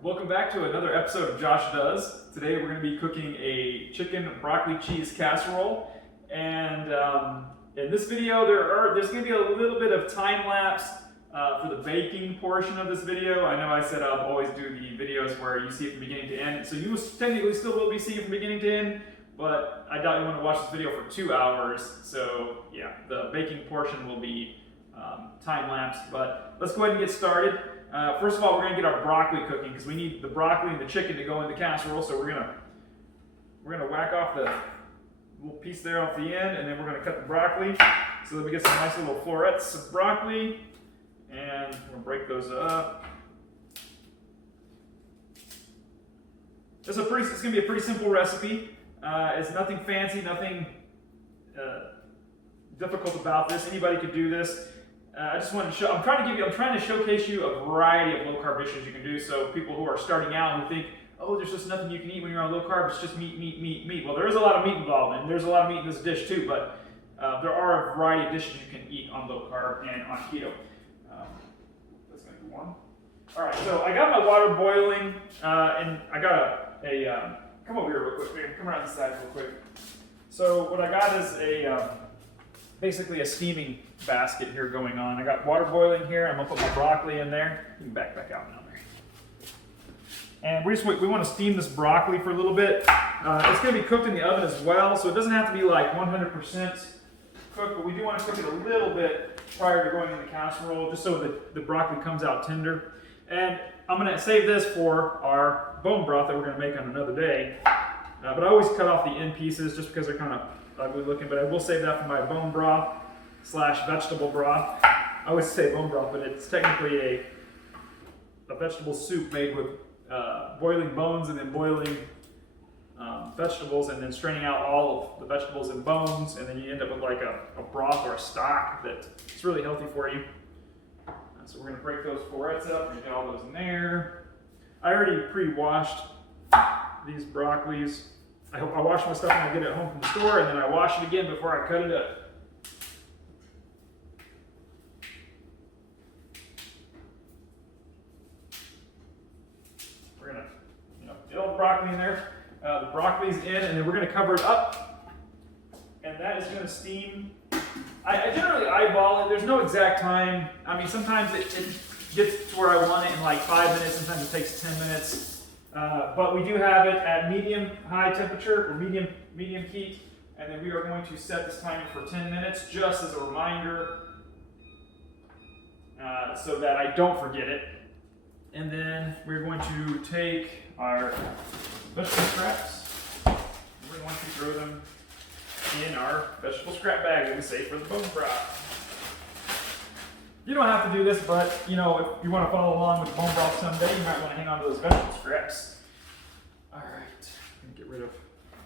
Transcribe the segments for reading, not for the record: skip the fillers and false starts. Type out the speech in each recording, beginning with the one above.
Welcome back to another episode of Josh Does. Today we're going to be cooking a chicken broccoli cheese casserole. And in this video there's going to be a little bit of time lapse for the baking portion of this video. I know I said I'll always do the videos where you see it from beginning to end. So you technically still will be seeing it from beginning to end, but I doubt you want to watch this video for 2 hours. So yeah, the baking portion will be time lapse. But let's go ahead and get started. First of all, we're going to get our broccoli cooking because we need the broccoli and the chicken to go in the casserole. So we're gonna whack off the little piece there off the end, and then we're going to cut the broccoli so that we get some nice little florets of broccoli, and we're going to break those up. It's going to be a pretty simple recipe. It's nothing fancy, nothing difficult about this. Anybody could do this. I just want to show. I'm trying to showcase you a variety of low carb dishes you can do. So people who are starting out who think, oh, there's just nothing you can eat when you're on low carb. It's just meat. Well, there is a lot of meat involved, and there's a lot of meat in this dish too. But there are a variety of dishes you can eat on low carb and on keto. That's going to be one. All right. So I got my water boiling, and I got a come over here real quick. Come around this side real quick. So what I got is basically a steaming basket here going on. I got water boiling here. I'm gonna put my broccoli in there. You can back out now there. And we want to steam this broccoli for a little bit. It's gonna be cooked in the oven as well, so it doesn't have to be like 100% cooked, but we do want to cook it a little bit prior to going in the casserole, just so that the broccoli comes out tender. And I'm gonna save this for our bone broth that we're gonna make on another day. But I always cut off the end pieces just because they're kind of ugly looking, but I will save that for my bone broth / vegetable broth. I always say bone broth, but it's technically a vegetable soup made with boiling bones and then boiling vegetables and then straining out all of the vegetables and bones, and then you end up with like a broth or a stock that's really healthy for you. So we're going to break those florets up. We're going to get all those in there. I already pre-washed these broccolis. I wash my stuff when I get it home from the store, and then I wash it again before I cut it up. We're gonna, get all the broccoli in there. The broccoli's in, and then we're gonna cover it up, and that is gonna steam. I generally eyeball it. There's no exact time. I mean, sometimes it gets to where I want it in like 5 minutes. Sometimes it takes 10 minutes. But we do have it at medium-high temperature or medium heat, and then we are going to set this timer for 10 minutes just as a reminder so that I don't forget it. And then we're going to take our vegetable scraps. We're going to throw them in our vegetable scrap bag that we save for the bone broth. You don't have to do this, but if you want to follow along with bone broth someday, you might want to hang on to those vegetable scraps. All right, I'm gonna get rid of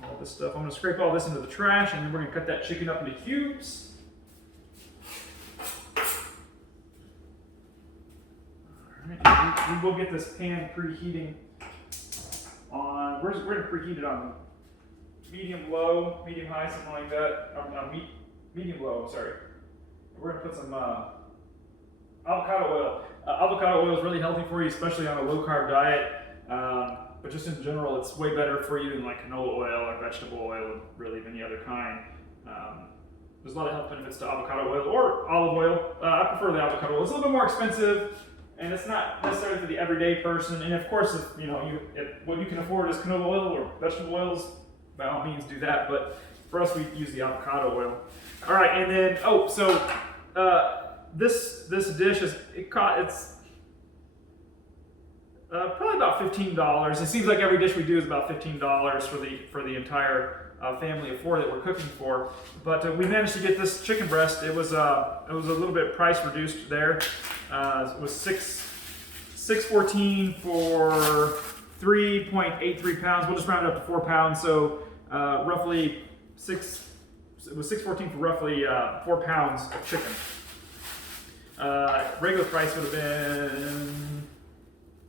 all this stuff. I'm gonna scrape all this into the trash, and then we're gonna cut that chicken up into cubes. All right, we will get this pan preheating on. We're gonna preheat it on medium low, medium high, something like that. Medium low. Sorry. We're gonna put some avocado oil. Avocado oil is really healthy for you, especially on a low carb diet. But just in general, it's way better for you than like canola oil or vegetable oil, or really of any other kind. There's a lot of health benefits to avocado oil or olive oil. I prefer the avocado oil. It's a little bit more expensive, and it's not necessarily for the everyday person. And of course, if what you can afford is canola oil or vegetable oils, by all means do that. But for us, we use the avocado oil. All right, and then this dish it's probably about $15. It seems like every dish we do is about $15 for the entire family of 4 that we're cooking for. But we managed to get this chicken breast. It was a little bit price reduced there. It was $6.14 for 3.83 pounds. We'll just round it up to 4 pounds. So roughly It was $6.14 for roughly 4 pounds of chicken. Regular price would have been.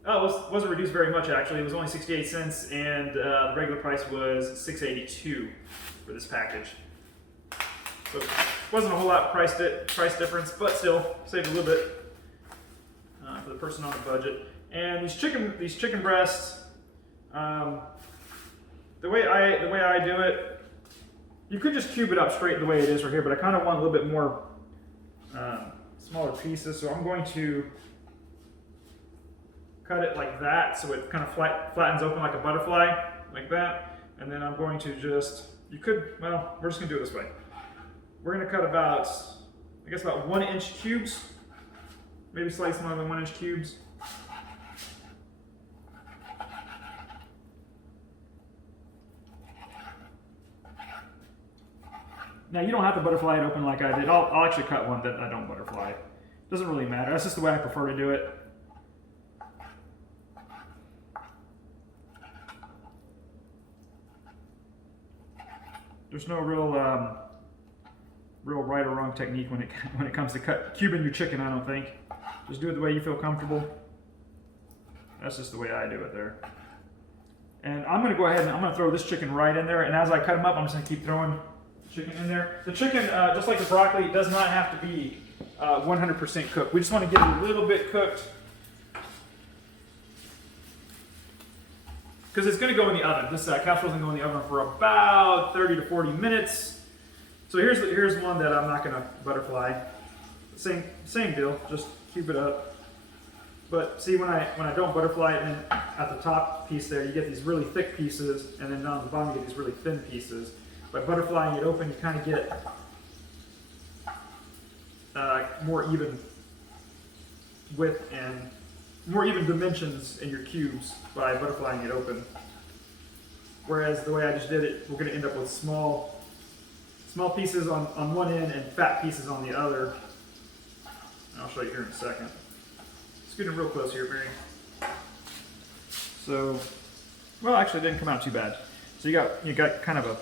Oh, it wasn't reduced very much actually. It was only 68 cents, and the regular price was $6.82 for this package. So it wasn't a whole lot price difference, but still saved a little bit for the person on the budget. And these chicken breasts, the way I do it, you could just cube it up straight the way it is right here, but I kind of want a little bit more smaller pieces, so I'm going to cut it like that, so it kind of flattens open like a butterfly, like that. And then I'm going to just, well, we're just gonna do it this way. We're gonna cut about, I guess about 1 inch cubes, maybe slightly smaller than 1 inch cubes. Now you don't have to butterfly it open like I did. I'll actually cut one that I don't butterfly. Doesn't really matter. That's just the way I prefer to do it. There's no real right or wrong technique when it comes to cubing your chicken, I don't think. Just do it the way you feel comfortable. That's just the way I do it there. And I'm gonna go ahead and I'm gonna throw this chicken right in there, and as I cut them up, I'm just gonna keep throwing chicken in there. The chicken, just like the broccoli, does not have to be 100% cooked. We just want to get it a little bit cooked because it's going to go in the oven. This casserole is going to go in the oven for about 30 to 40 minutes. So here's one that I'm not going to butterfly. Same deal, just cube it up. But see, when I don't butterfly it in at the top piece there, you get these really thick pieces, and then down the bottom you get these really thin pieces. By butterflying it open, you kind of get more even width and more even dimensions in your cubes by butterflying it open. Whereas the way I just did it, we're going to end up with small pieces on one end and fat pieces on the other. And I'll show you here in a second. Scoot in real close here, Barry. So, well, actually, it didn't come out too bad. So you got kind of a.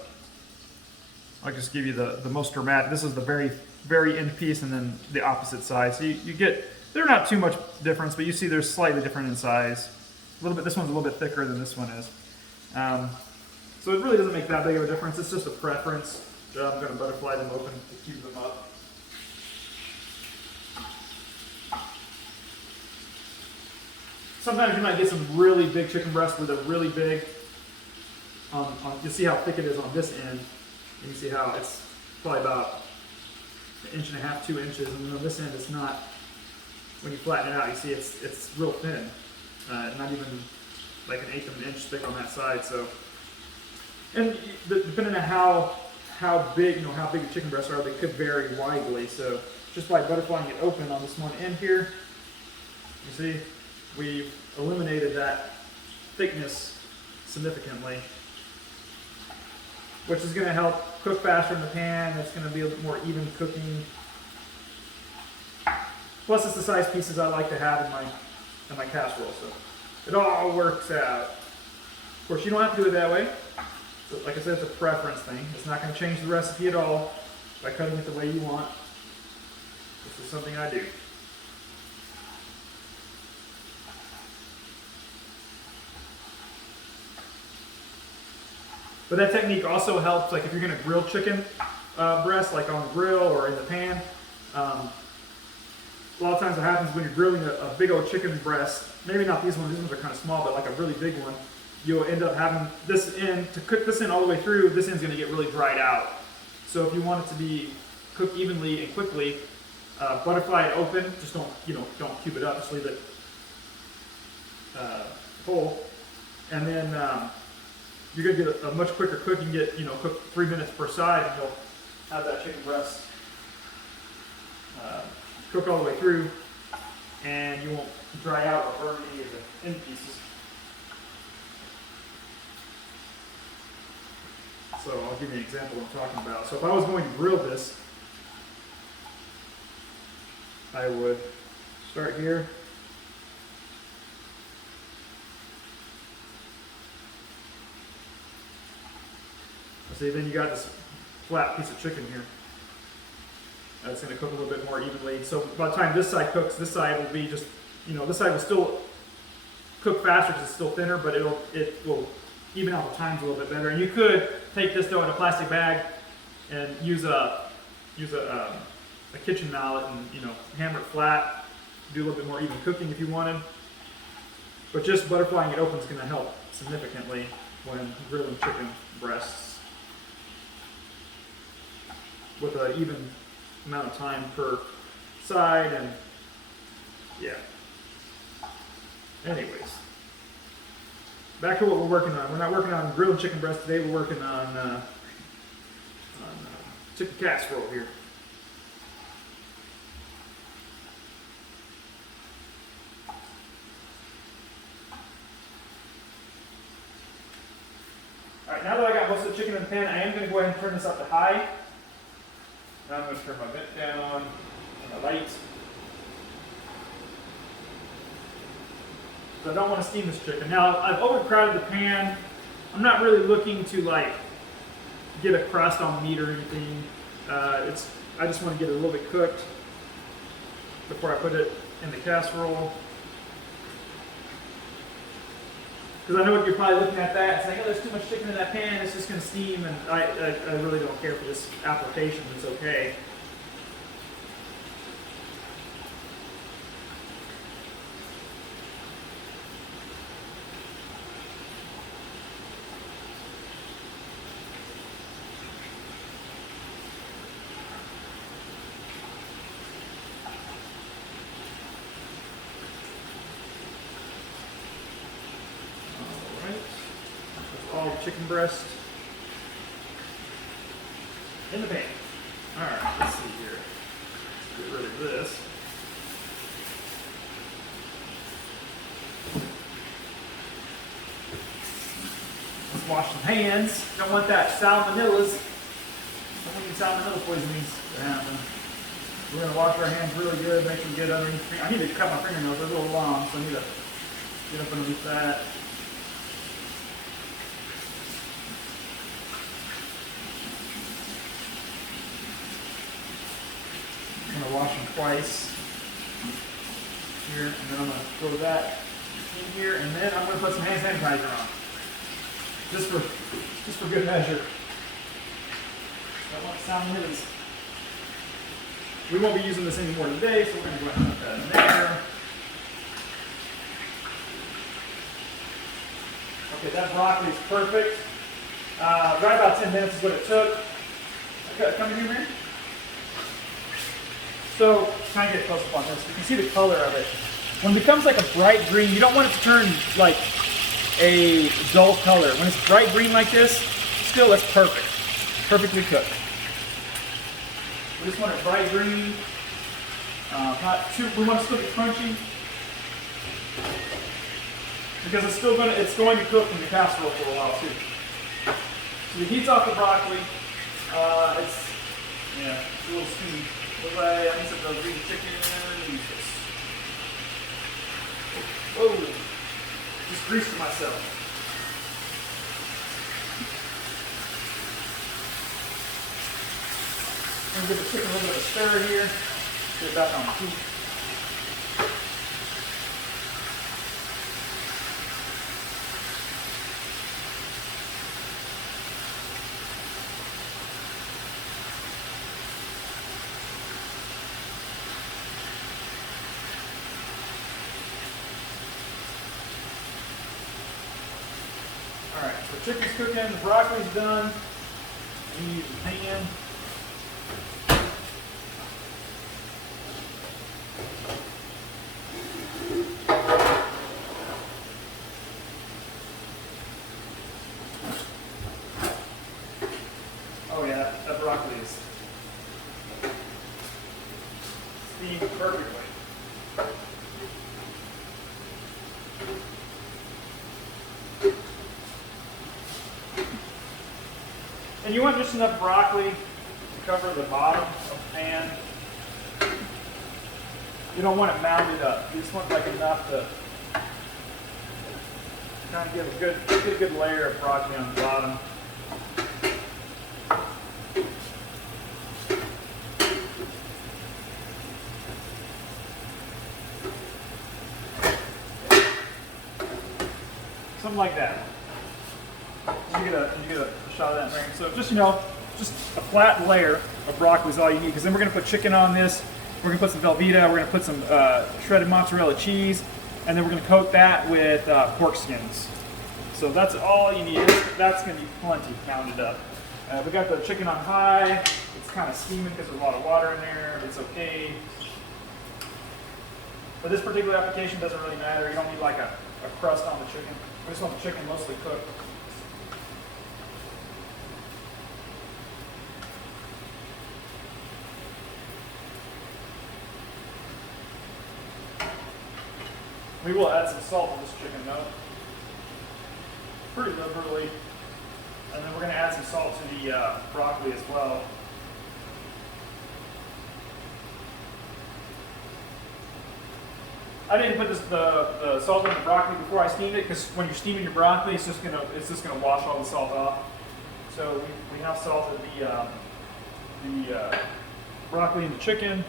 I'll just give you the most dramatic. This is the very end piece, and then the opposite side. So you get, they're not too much difference, but you see they're slightly different in size. A little bit. This one's a little bit thicker than this one is. So it really doesn't make that big of a difference. It's just a preference. I'm going to butterfly them open to cube them up. Sometimes you might get some really big chicken breasts with a really big. You see how thick it is on this end. You can see how it's probably about 1.5 inches, 2 inches, and then on this end it's not. When you flatten it out, you see it's real thin, not even like 1/8 of an inch thick on that side. So, and depending on how big how big your chicken breasts are, they could vary widely. So just by butterflying it open on this one end here, you see we've eliminated that thickness significantly, which is going to help cook faster in the pan. It's going to be a bit more even cooking. Plus, it's the size pieces I like to have in my casserole, so it all works out. Of course, you don't have to do it that way. So, like I said, it's a preference thing. It's not going to change the recipe at all by cutting it the way you want. This is something I do. But that technique also helps, like if you're going to grill chicken breast, like on the grill or in the pan. A lot of times what happens when you're grilling a big old chicken breast, maybe not these ones are kind of small, but like a really big one, you'll end up having this end, to cook this in all the way through, this end's going to get really dried out. So if you want it to be cooked evenly and quickly, butterfly it open, just don't cube it up, just leave it whole. And then you're going to get a much quicker cook. You can get, cook 3 minutes per side, and you'll have that chicken breast cook all the way through, and you won't dry out or burn any of the end pieces. So I'll give you an example of what I'm talking about. So if I was going to grill this, I would start here. See, then you got this flat piece of chicken here. That's going to cook a little bit more evenly. So by the time this side cooks, this side will be just, this side will still cook faster because it's still thinner, but it will even out the times a little bit better. And you could take this dough in a plastic bag and use a kitchen mallet and hammer it flat, do a little bit more even cooking if you wanted. But just butterflying it open is going to help significantly when grilling chicken breasts with an even amount of time per side. And yeah. Anyways, back to what we're working on. We're not working on grilled chicken breast today. We're working on chicken casserole here. All right, now that I got most of the chicken in the pan, I am going to go ahead and turn this up to high. Now I'm going to turn my vent fan on and the lights. So I don't want to steam this chicken. Now, I've overcrowded the pan. I'm not really looking to like get a crust on the meat or anything. I just want to get it a little bit cooked before I put it in the casserole. Because I know you're probably looking at that and saying, oh, there's too much chicken in that pan, it's just going to steam, and I really don't care for this application, it's okay. All chicken breast in the pan. All right, let's see here. Let's get rid of this. Let's wash some hands. Don't want that salmonellas. Don't want any salmonella poisonings to happen. We're gonna wash our hands really good, make them get underneath. I need to cut my fingernails. They're a little long, so I need to get up underneath that. I'm going to wash them twice here, and then I'm going to throw that in here, and then I'm going to put some hand sanitizer on, just for good measure. I want salmonellas. We won't be using this anymore today, so we're going to go ahead and put that in there. Okay, that broccoli is perfect. Right about 10 minutes is what it took. Okay, come in here, man. So, try and get close up on this. You can see the color of it. When it becomes like a bright green, you don't want it to turn like a dull color. When it's bright green like this, still it's perfect. Perfectly cooked. We just want it bright green. Not too, we want it to still be crunchy. Because it's going to cook in the casserole for a while too. So the heat's off the broccoli. It's a little steamy. I need some Velveeta chicken. Whoa! Just greased myself. I'm gonna give the chicken a little bit of a stir here. Get it back on the heat. Alright, so chicken's cooking, the broccoli's done. We use the pan. Oh yeah, that broccoli is steamed perfectly. And you want just enough broccoli to cover the bottom of the pan. You don't want it mounded up. You just want like enough to kind of give a good layer of broccoli on the bottom. Something like that. You get a shot of that ring. So just just a flat layer of broccoli is all you need, because then we're going to put chicken on this. We're going to put some Velveeta. We're going to put some shredded mozzarella cheese. And then we're going to coat that with pork skins. So that's all you need. That's going to be plenty counted up. We got the chicken on high. It's kind of steaming because there's a lot of water in there. It's okay. For this particular application, it doesn't really matter. You don't need like a crust on the chicken. We just want the chicken mostly cooked. We will add some salt to this chicken though, pretty liberally. And then we're going to add some salt to the broccoli as well. I didn't put the salt in the broccoli before I steamed it because when you're steaming your broccoli, it's just gonna wash all the salt off. So we have salted the broccoli and the chicken.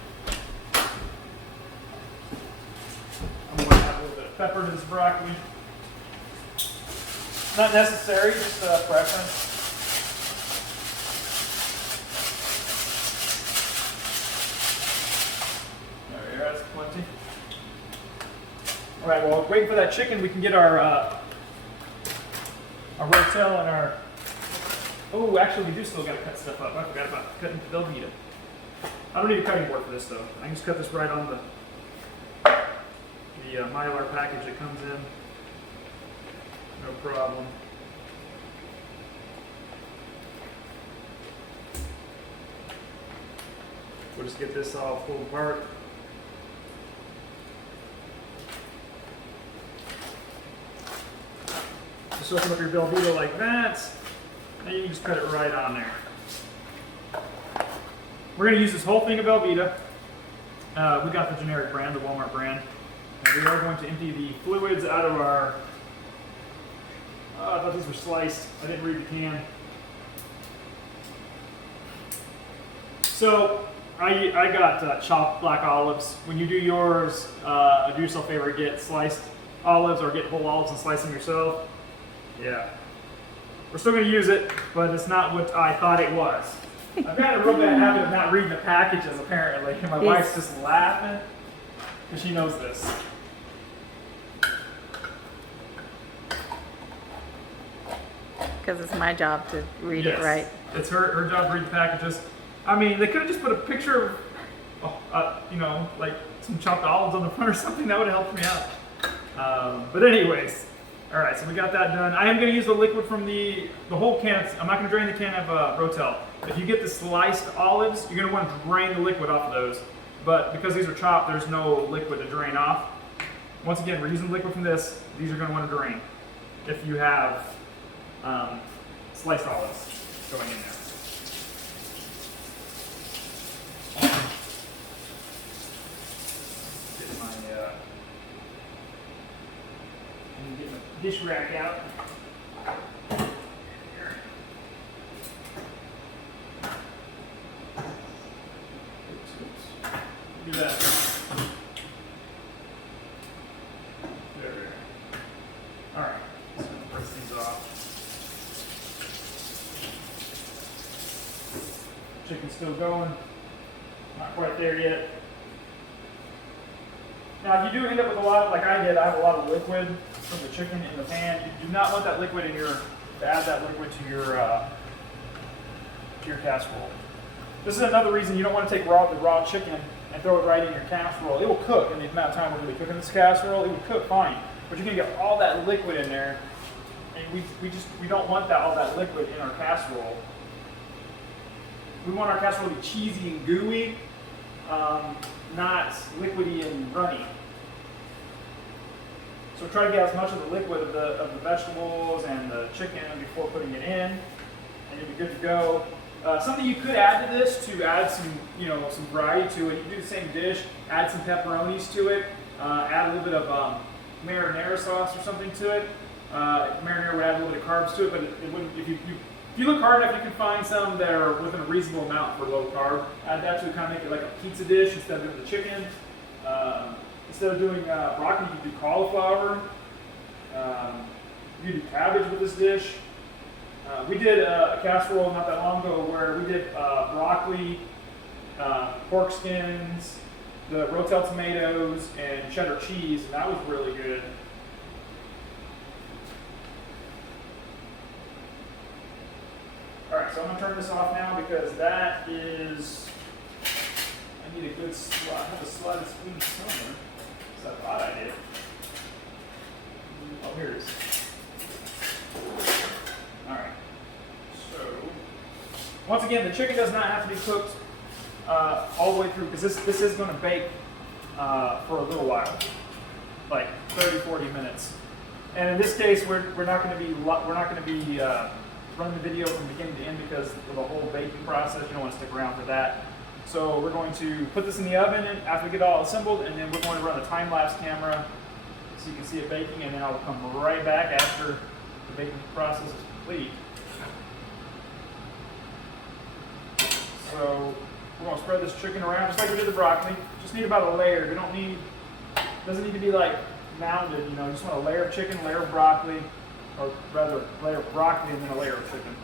I'm going to add a little bit of pepper to this broccoli. Not necessary, just a preference. There you are, that's plenty. All right, well, waiting for that chicken, we can get our Rotel and our. Oh, actually, we do still got to cut stuff up. I forgot about cutting the Velveeta. I don't need a cutting board for this though. I can just cut this right on the Mylar package that comes in. No problem. We'll just get this all pulled apart. Just open up your Velveeta like that, and you can just cut it right on there. We're going to use this whole thing of Velveeta. We got the generic brand, the Walmart brand. And we are going to empty the fluids out of our... I thought these were sliced. I didn't read the can. So I got chopped black olives. When you do yours, do yourself a favor, get sliced olives or get whole olives and slice them yourself. Yeah. We're still going to use it, but it's not what I thought it was. I've got a real bad habit of not reading the packages, apparently. And my wife's just laughing because she knows this. Because it's my job to read it right. It's her job to read the packages. I mean, they could have just put a picture of, like some chopped olives on the front or something. That would have helped me out. But anyways, all right, so we got that done. I am going to use the liquid from the whole can. I'm not going to drain the can of Rotel. If you get the sliced olives, you're going to want to drain the liquid off of those. But because these are chopped, there's no liquid to drain off. Once again, we're using liquid from this. These are going to want to drain if you have sliced olives going in there. Get my dish rack out. Do that. There. All right. Just gonna press these off. Chicken's still going. Not quite there yet. Now, if you do end up with a lot, like I did, I have a lot of liquid from the chicken in the pan. You do not want that liquid in to add that liquid to your casserole. This is another reason you don't want to take the raw chicken and throw it right in your casserole. It will cook in the amount of time we're going to be cooking this casserole. It will cook fine, but you're going to get all that liquid in there, and we don't want all that liquid in our casserole. We want our casserole to be cheesy and gooey, not liquidy and runny. So try to get as much of the liquid of the vegetables and the chicken before putting it in, and you'll be good to go. Something you could add to this to add some variety to it. You can do the same dish, add some pepperonis to it, add a little bit of marinara sauce or something to it. Marinara would add a little bit of carbs to it, but it wouldn't. If you look hard enough, you can find some that are within a reasonable amount for low carb. Add that to it, kind of make it like a pizza dish instead of doing the chicken. Instead of doing broccoli, you can do cauliflower. You can do cabbage with this dish. We did a casserole not that long ago where we did broccoli, pork skins, the Rotel tomatoes and cheddar cheese, and that was really good. All right, so I'm gonna turn this off now because that is, I need a good slide. I have a slide spoon somewhere. Is that what I did? Oh, here it is. All right. So, once again, the chicken does not have to be cooked all the way through because this is going to bake for a little while, like 30, 40 minutes. And in this case, we're not going to be running the video from beginning to end because of the whole baking process. You don't want to stick around for that. So we're going to put this in the oven after we get it all assembled, and then we're going to run a time-lapse camera so you can see it baking, and then I'll come right back after the baking process is complete. So we're going to spread this chicken around just like we did the broccoli. Just need about a layer. You don't need, doesn't need to be like mounded, you know, you just want a layer of chicken, layer of broccoli, or rather a layer of broccoli and then a layer of chicken.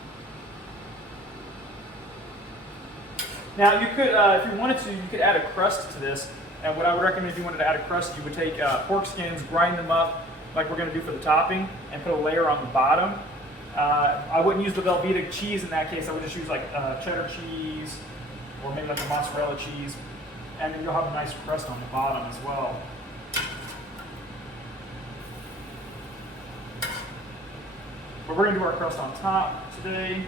Now you could, if you wanted to, you could add a crust to this. And what I would recommend if you wanted to add a crust, you would take pork skins, grind them up like we're going to do for the topping, and put a layer on the bottom. I wouldn't use the Velveeta cheese in that case. I would just use like cheddar cheese or maybe like a mozzarella cheese. And then you'll have a nice crust on the bottom as well. But we're going to do our crust on top today.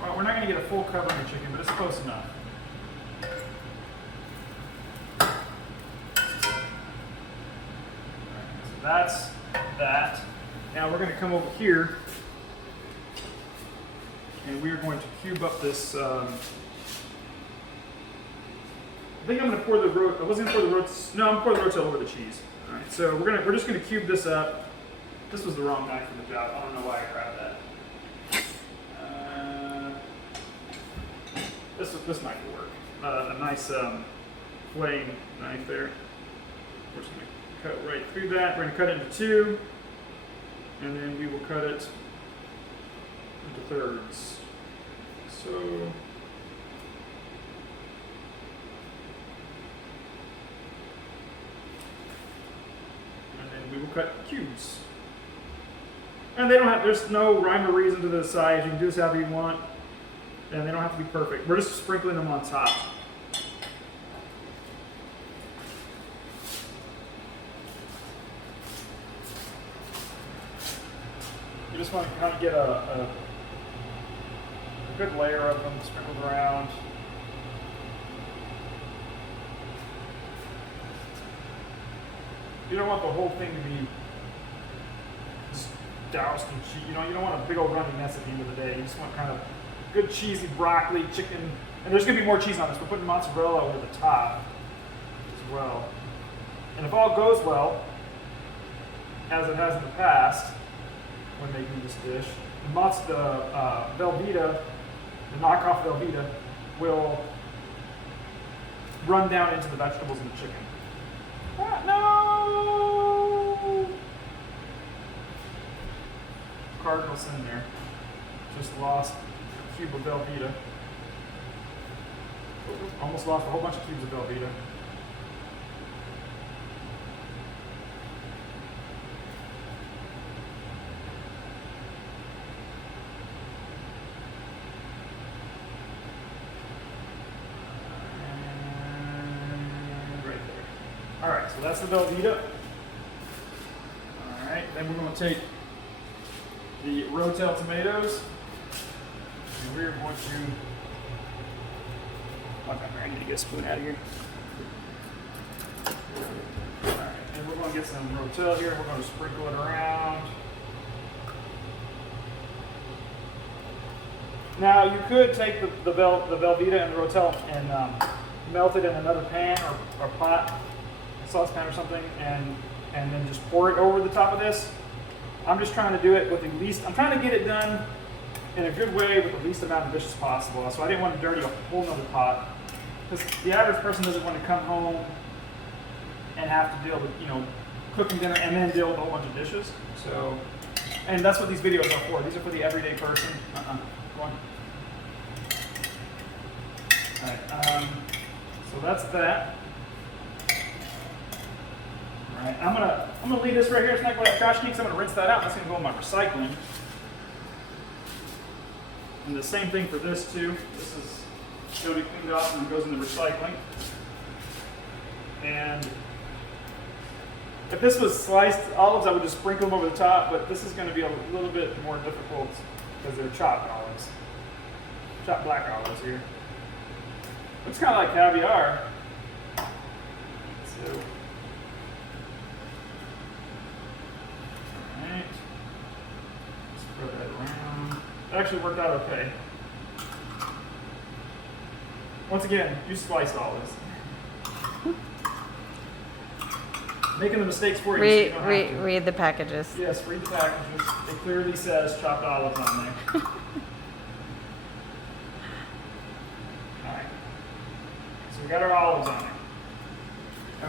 Well, we're not going to get a full cover on the chicken, but it's close enough. So that's that. Now we're going to come over here and we are going to cube up this. I think I'm going to pour the I wasn't going to pour the no, I'm going to pour the Rotel over the cheese. All right, so we're just going to cube this up. This was the wrong knife for the job. I don't know why I grabbed that. This might work. A nice flaying knife there. We're just going to cut right through that. We're going to cut it into two, and then we will cut it into thirds. So, and then we will cut cubes. And they don't have, there's no rhyme or reason to the size. You can do this however you want. And they don't have to be perfect. We're just sprinkling them on top. You just want to kind of get a good layer of them sprinkled around. You don't want the whole thing to be just doused in cheese. You don't want a big old runny mess at the end of the day. You just want kind of good cheesy broccoli, chicken, and there's going to be more cheese on this. We're putting mozzarella over the top as well. And if all goes well, as it has in the past when making this dish, the Velveeta, the knockoff Velveeta, will run down into the vegetables and the chicken. Ah, no! Cardinal sin there. Just lost a cube of Velveeta. Almost lost a whole bunch of cubes of Velveeta. Alright, so that's the Velveeta. Alright, then we're going to take the Rotel tomatoes. And we're going to... I need to get a spoon out of here. Alright, and we're going to get some Rotel here. We're going to sprinkle it around. Now, you could take the Velveeta and the Rotel and melt it in another pan or pot, saucepan or something, and then just pour it over the top of this. I'm just trying to do it with the least, I'm trying to get it done in a good way with the least amount of dishes possible. So I didn't want to dirty a whole nother pot. Because the average person doesn't want to come home and have to deal with, you know, cooking dinner and then deal with a whole bunch of dishes. So, and that's what these videos are for. These are for the everyday person. Go on. All right. So that's that. All right. I'm gonna leave this right here. It's not going to trash cans. I'm gonna rinse that out. That's gonna go in my recycling. And the same thing for this too. This is going to be cleaned off and goes in the recycling. And if this was sliced olives, I would just sprinkle them over the top, but this is going to be a little bit more difficult because they're chopped olives. Chopped black olives here. Looks kind of like caviar. So, alright. Spread that around. It actually worked out okay. Once again, use sliced olives. Making the mistakes for you. Read the packages. Yes, read the packages. It clearly says chopped olives on there. Alright. So we got our olives on there.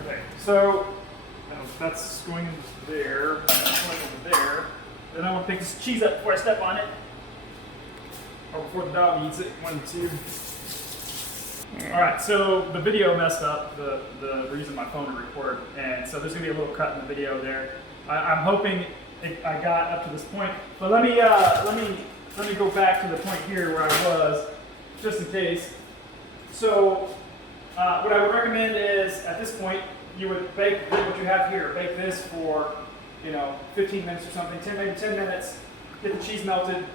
Okay, so that's going there. That's going over there. Then I want to pick this cheese up before I step on it. Or before the dog eats it. 1, 2. Alright, so the video messed up, the reason my phone would record, and so there's going to be a little cut in the video there. I'm hoping I got up to this point, but let me go back to the point here where I was, just in case. So what I would recommend is, at this point, you would bake what you have here. Bake this for, 15 minutes or something, maybe 10 minutes, get the cheese melted,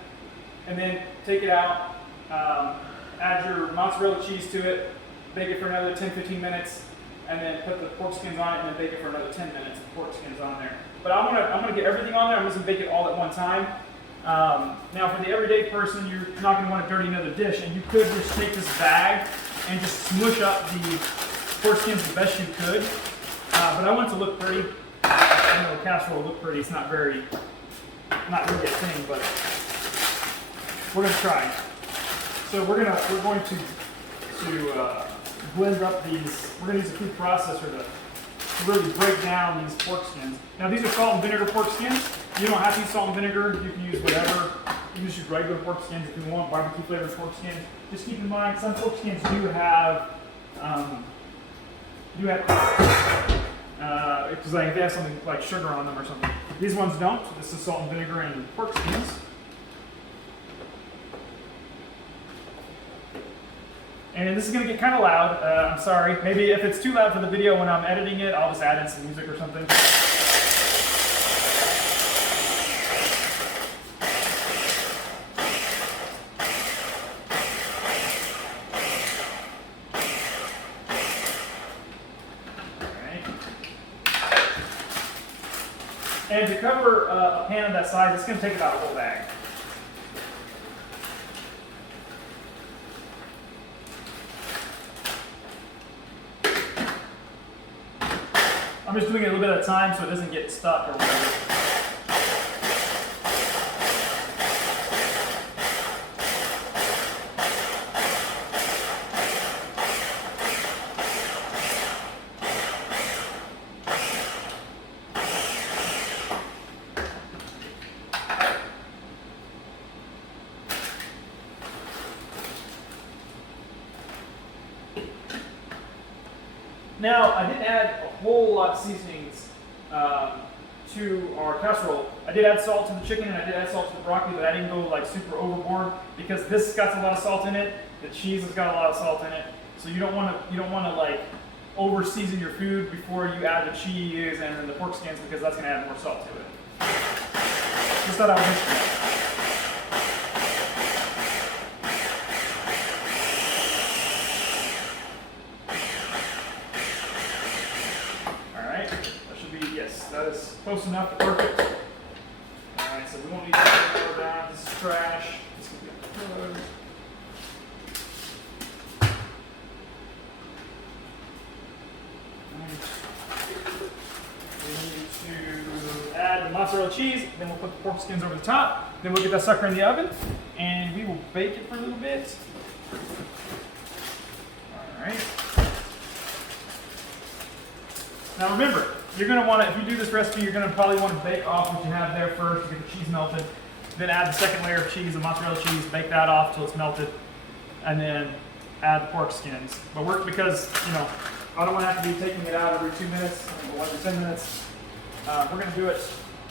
and then take it out. Add your mozzarella cheese to it, bake it for another 10-15 minutes, and then put the pork skins on it, and then bake it for another 10 minutes with pork skins on there. But I'm gonna get everything on there. I'm just gonna bake it all at one time. Now, for the everyday person, you're not gonna want to dirty another dish, and you could just take this bag and just smush up the pork skins the best you could. But I want it to look pretty. I know casserole will look pretty. It's not really a thing, but we're gonna try. So we're going to blend up these. We're going to use a food processor to really break down these pork skins. Now these are salt and vinegar pork skins. You don't have to use salt and vinegar. You can use whatever. You can use your regular pork skins if you want, barbecue flavored pork skins. Just keep in mind, some pork skins do have because they have something like sugar on them or something. These ones don't. This is salt and vinegar and pork skins. And this is going to get kind of loud. I'm sorry. Maybe if it's too loud for the video when I'm editing it, I'll just add in some music or something. Alright. And to cover a pan of that size, it's going to take about a whole bag. I'm just doing it a little bit at a time so it doesn't get stuck or whatever. Now, I didn't add a whole lot of seasonings to our casserole. I did add salt to the chicken and I did add salt to the broccoli, but I didn't go like super overboard because this got a lot of salt in it. The cheese has got a lot of salt in it, so you don't want to like over season your food before you add the cheese and then the pork skins because that's going to add more salt to it. Just thought I would mention that. That is close enough, perfect. Alright, so we won't need to take more down. This is trash. This can be good. We need to add the mozzarella cheese, then we'll put the pork skins over the top, then we'll get that sucker in the oven, and we will bake it for a little bit. Alright. Now remember, you're going to want to, if you do this recipe, you're going to probably want to bake off what you have there first to get the cheese melted. Then add the second layer of cheese, the mozzarella cheese, bake that off till it's melted, and then add the pork skins. But because, you know, I don't want to have to be taking it out every 2 minutes or every 10 minutes. We're going to do it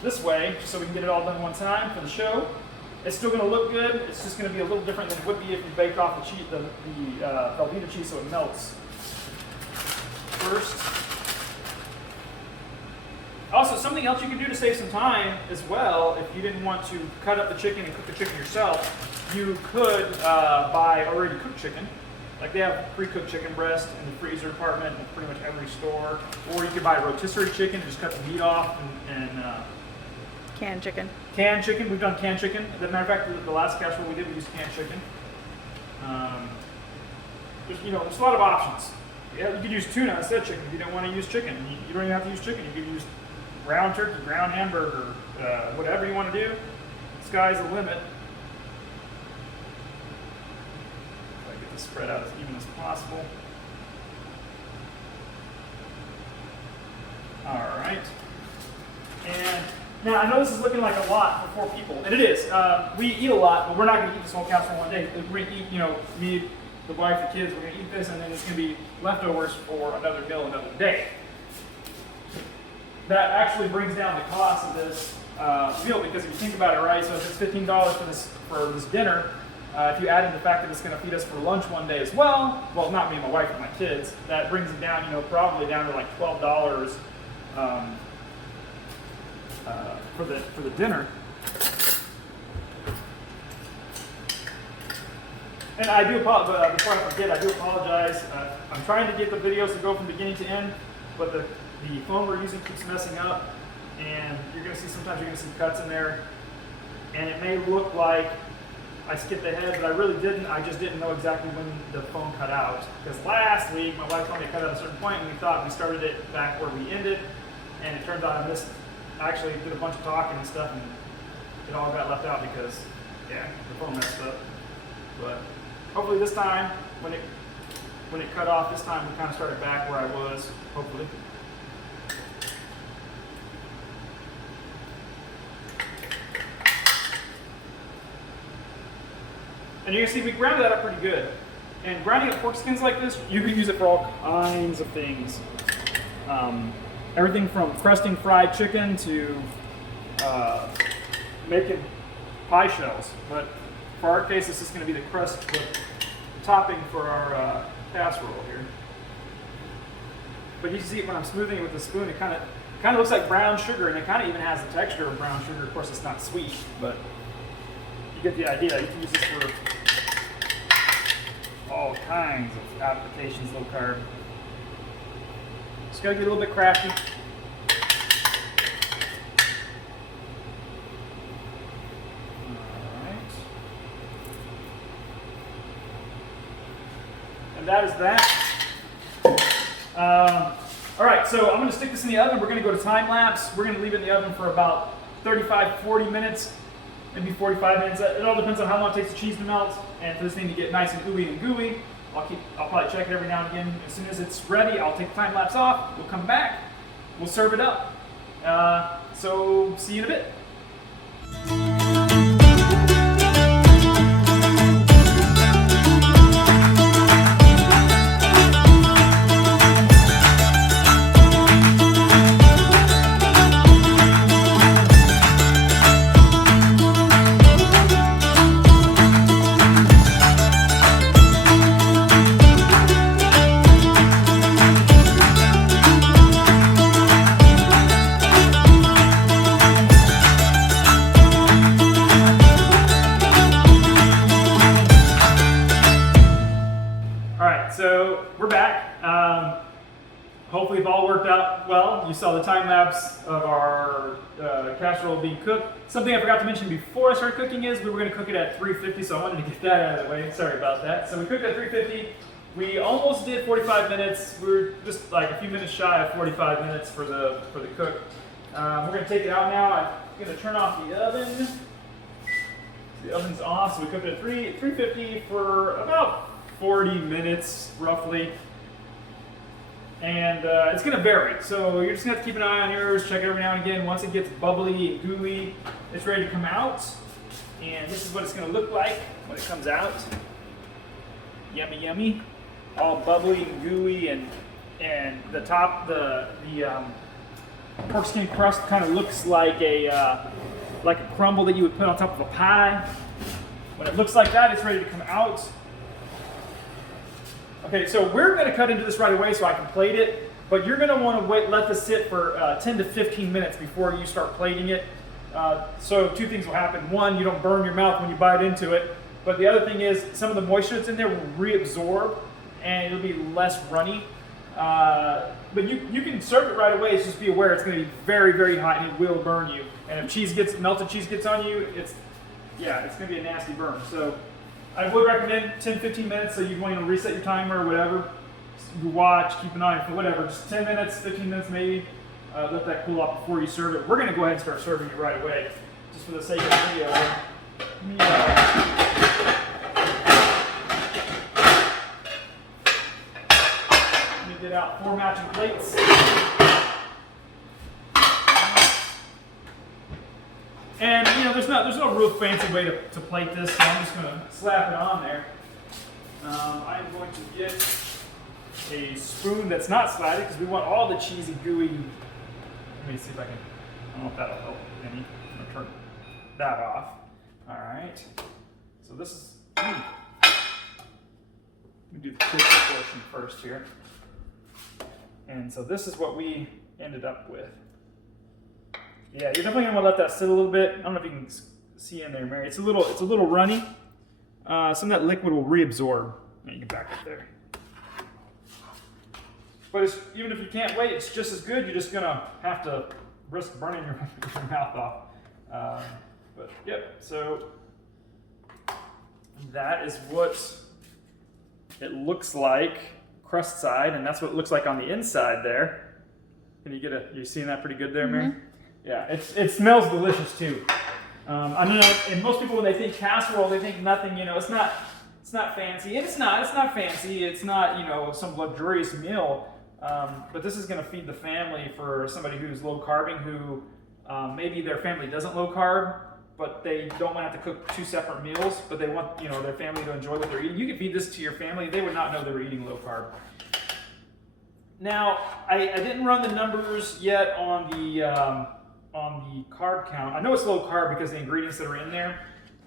this way just so we can get it all done at one time for the show. It's still going to look good. It's just going to be a little different than it would be if you baked off the cheese, the Velveeta cheese, so it melts first. Also, something else you can do to save some time as well, if you didn't want to cut up the chicken and cook the chicken yourself, you could buy already cooked chicken. Like they have pre-cooked chicken breast in the freezer department in pretty much every store. Or you could buy rotisserie chicken and just cut the meat off and Canned chicken. Canned chicken. We've done canned chicken. As a matter of fact, the last casserole we did, we used canned chicken. There's a lot of options. Yeah, you could use tuna instead of chicken if you don't want to use chicken. You don't even have to use chicken. You could use ground turkey, ground hamburger, whatever you want to do. Sky's the limit. Try to get this spread out as even as possible. All right. And now I know this is looking like a lot for 4 people, and it is. We eat a lot, but we're not going to eat this whole casserole one day. We're going to eat, me, the wife, the kids. We're going to eat this, and then it's going to be leftovers for another meal, another day. That actually brings down the cost of this meal, because if you think about it, right, so if it's $15 for this dinner, if you add in the fact that it's going to feed us for lunch one day as well, not me and my wife and my kids, that brings it down, probably down to like $12 for the dinner. And I do apologize, before I forget, I do apologize. I'm trying to get the videos to go from beginning to end, but the phone we're using keeps messing up, and sometimes you're going to see cuts in there, and it may look like I skipped ahead, but I really didn't. I just didn't know exactly when the phone cut out, because last week my wife told me to cut at a certain point, and we thought we started it back where we ended, and it turns out I actually did a bunch of talking and stuff, and it all got left out because, the phone messed up. But hopefully this time, when it cut off, this time we kind of started back where I was, hopefully. And you can see we ground that up pretty good. And grinding up pork skins like this, you can use it for all kinds of things. Everything from crusting fried chicken to making pie shells. But for our case, this is going to be the topping for our casserole here. But you can see it when I'm smoothing it with the spoon, it kind of looks like brown sugar, and it kind of even has the texture of brown sugar. Of course, it's not sweet, but you get the idea. You can use this for all kinds of applications, low carb. Just gotta get a little bit crafty. Alright. And that is that. Alright, so I'm gonna stick this in the oven. We're gonna go to time lapse. We're gonna leave it in the oven for about 35-40 minutes. Maybe 45 minutes. It all depends on how long it takes the cheese to melt and for this thing to get nice and ooey and gooey. I'll probably check it every now and again. As soon as it's ready, I'll take the time lapse off. We'll come back. We'll serve it up. So see you in a bit. So we're back. Hopefully it all worked out well. You saw the time lapse of our casserole being cooked. Something I forgot to mention before I started cooking is we were going to cook it at 350, so I wanted to get that out of the way. Sorry about that. So we cooked at 350. We almost did 45 minutes. We were just like a few minutes shy of 45 minutes for the cook. We're going to take it out now. I'm going to turn off the oven. The oven's off, so we cooked it at 350 for about 40 minutes, roughly. And it's going to vary. So you're just going to have to keep an eye on yours, check it every now and again. Once it gets bubbly and gooey, it's ready to come out. And this is what it's going to look like when it comes out. Yummy, yummy. All bubbly and gooey, and the top, the pork skin crust kind of looks like a crumble that you would put on top of a pie. When it looks like that, it's ready to come out. Okay, so we're going to cut into this right away so I can plate it, but you're going to want to let this sit for 10 to 15 minutes before you start plating it. So two things will happen. One, you don't burn your mouth when you bite into it, but the other thing is some of the moisture that's in there will reabsorb and it'll be less runny. But you can serve it right away. Just be aware it's going to be very, very hot and it will burn you. And if melted cheese gets on you, it's going to be a nasty burn. So I would recommend 10-15 minutes, so you want to reset your timer or whatever. You watch, keep an eye for whatever, just 10 minutes, 15 minutes maybe. Let that cool off before you serve it. We're going to go ahead and start serving it right away, just for the sake of the video. Let me get out 4 matching plates. And there's no real fancy way to plate this, so I'm just going to slap it on there. I'm going to get a spoon that's not slatted because we want all the cheesy, gooey. Let me see if I can. I don't know if that'll help any. I'm going to turn that off. All right. So this is. Let me do the chips portion first here. And so this is what we ended up with. Yeah, you're definitely gonna want to let that sit a little bit. I don't know if you can see in there, Mary. It's a little runny. Some of that liquid will reabsorb. You can back up there. But even if you can't wait, it's just as good. You're just gonna have to risk burning your mouth off. But yep. So that is what it looks like, crust side, and that's what it looks like on the inside there. Can you you seeing that pretty good there, Mary? Mm-hmm. Yeah, it smells delicious too. I know, and most people when they think casserole, they think nothing. It's not fancy, and it's not fancy. It's not some luxurious meal. But this is going to feed the family for somebody who's low carbing, who maybe their family doesn't low carb, but they don't want to have to cook 2 separate meals. But they want their family to enjoy what they're eating. You can feed this to your family; they would not know they were eating low carb. Now, I didn't run the numbers yet on the carb count. I know it's low carb because of the ingredients that are in there.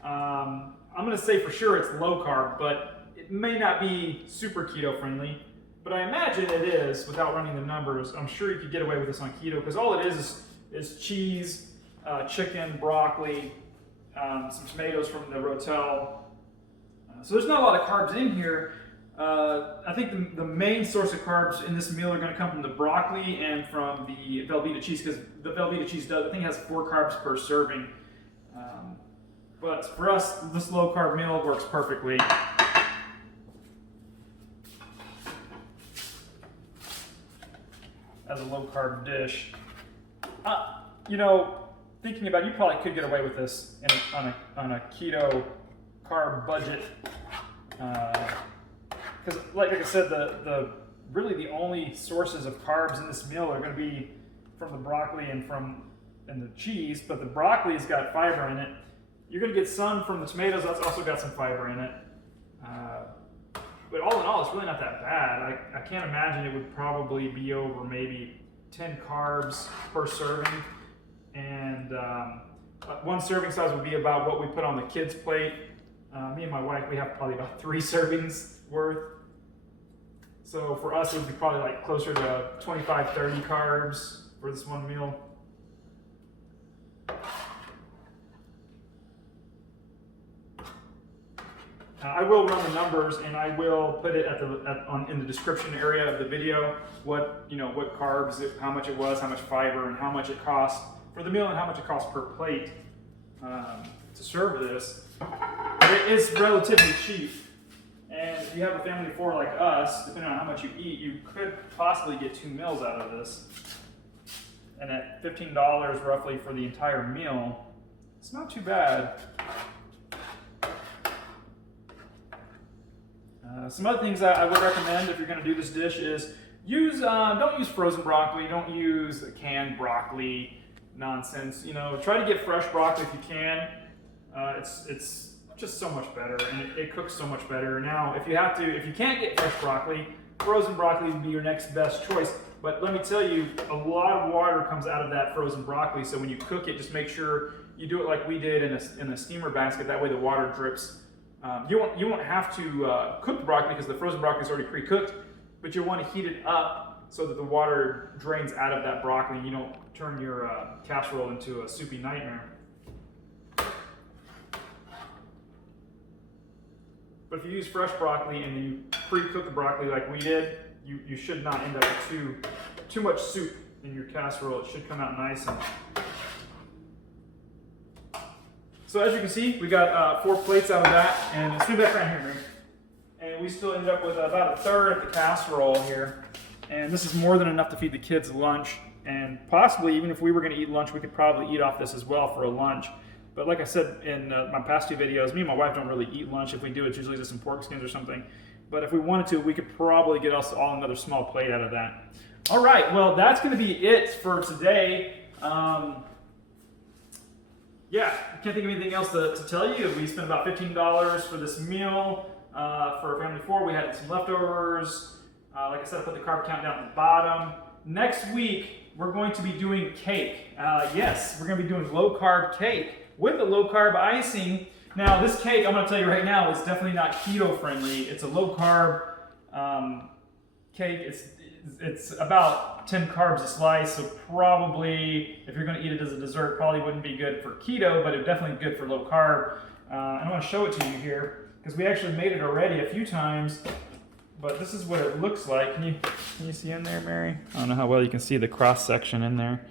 I'm going to say for sure it's low carb, but it may not be super keto friendly. But I imagine it is without running the numbers. I'm sure you could get away with this on keto because all it is cheese, chicken, broccoli, some tomatoes from the Rotel. So there's not a lot of carbs in here. I think the main source of carbs in this meal are going to come from the broccoli and from the Velveeta cheese, because the Velveeta cheese I think has 4 carbs per serving. But for us, this low carb meal works perfectly. As a low carb dish. Thinking about it, you probably could get away with this on a keto carb budget. Because, like I said, really the only sources of carbs in this meal are going to be from the broccoli and the cheese. But the broccoli's got fiber in it. You're going to get some from the tomatoes. That's also got some fiber in it. But all in all, it's really not that bad. I can't imagine it would probably be over maybe 10 carbs per serving. And 1 serving size would be about what we put on the kids' plate. Me and my wife, we have probably about 3 servings worth. So for us, it would be probably like closer to 25-30 carbs for this one meal. I will run the numbers, and I will put it in the description area of the video. What carbs, how much it was, how much fiber, and how much it cost for the meal, and how much it costs per plate to serve this. But it is relatively cheap, and if you have a family of 4 like us, depending on how much you eat, you could possibly get 2 meals out of this. And at $15 roughly for the entire meal, it's not too bad. Some other things I would recommend if you're going to do this dish is Don't use frozen broccoli. Don't use canned broccoli nonsense. Try to get fresh broccoli if you can. It's just so much better, and it cooks so much better. Now, if you can't get fresh broccoli, frozen broccoli would be your next best choice. But let me tell you, a lot of water comes out of that frozen broccoli. So when you cook it, just make sure you do it like we did in a steamer basket. That way the water drips. You won't have to cook the broccoli because the frozen broccoli is already pre-cooked, but you'll want to heat it up so that the water drains out of that broccoli and you don't turn your casserole into a soupy nightmare. But if you use fresh broccoli and then you pre-cook the broccoli like we did, you should not end up with too much soup in your casserole. It should come out nice. So as you can see, we got 4 plates out of that, and let's move back around here, Mary. And we still ended up with about a third of the casserole here. And this is more than enough to feed the kids lunch. And possibly, even if we were going to eat lunch, we could probably eat off this as well for a lunch. But like I said in my past 2 videos, me and my wife don't really eat lunch. If we do, it's usually just some pork skins or something. But if we wanted to, we could probably get us all another small plate out of that. All right, well, that's going to be it for today. Yeah, I can't think of anything else to tell you. We spent about $15 for this meal for a family of 4. We had some leftovers. Like I said, I put the carb count down at the bottom. Next week, we're going to be doing cake. Yes, we're going to be doing low-carb cake with a low-carb icing. Now, this cake, I'm going to tell you right now, is definitely not keto-friendly. It's a low-carb cake. It's about 10 carbs a slice, so probably, if you're going to eat it as a dessert, probably wouldn't be good for keto, but it's definitely good for low-carb. And I want to show it to you here, because we actually made it already a few times, but this is what it looks like. Can you see in there, Mary? I don't know how well you can see the cross-section in there.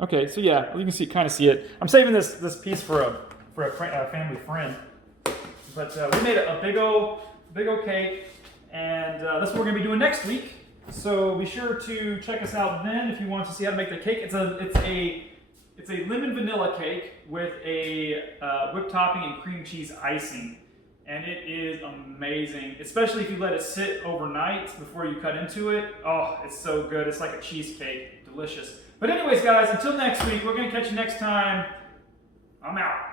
Okay, so yeah, you can kind of see it. I'm saving this piece for a family friend. But we made a big old cake, and that's what we're gonna be doing next week. So be sure to check us out then if you want to see how to make the cake. It's a lemon vanilla cake with a whipped topping and cream cheese icing, and it is amazing. Especially if you let it sit overnight before you cut into it. Oh, it's so good. It's like a cheesecake, delicious. But anyways, guys, until next week, we're gonna catch you next time. I'm out.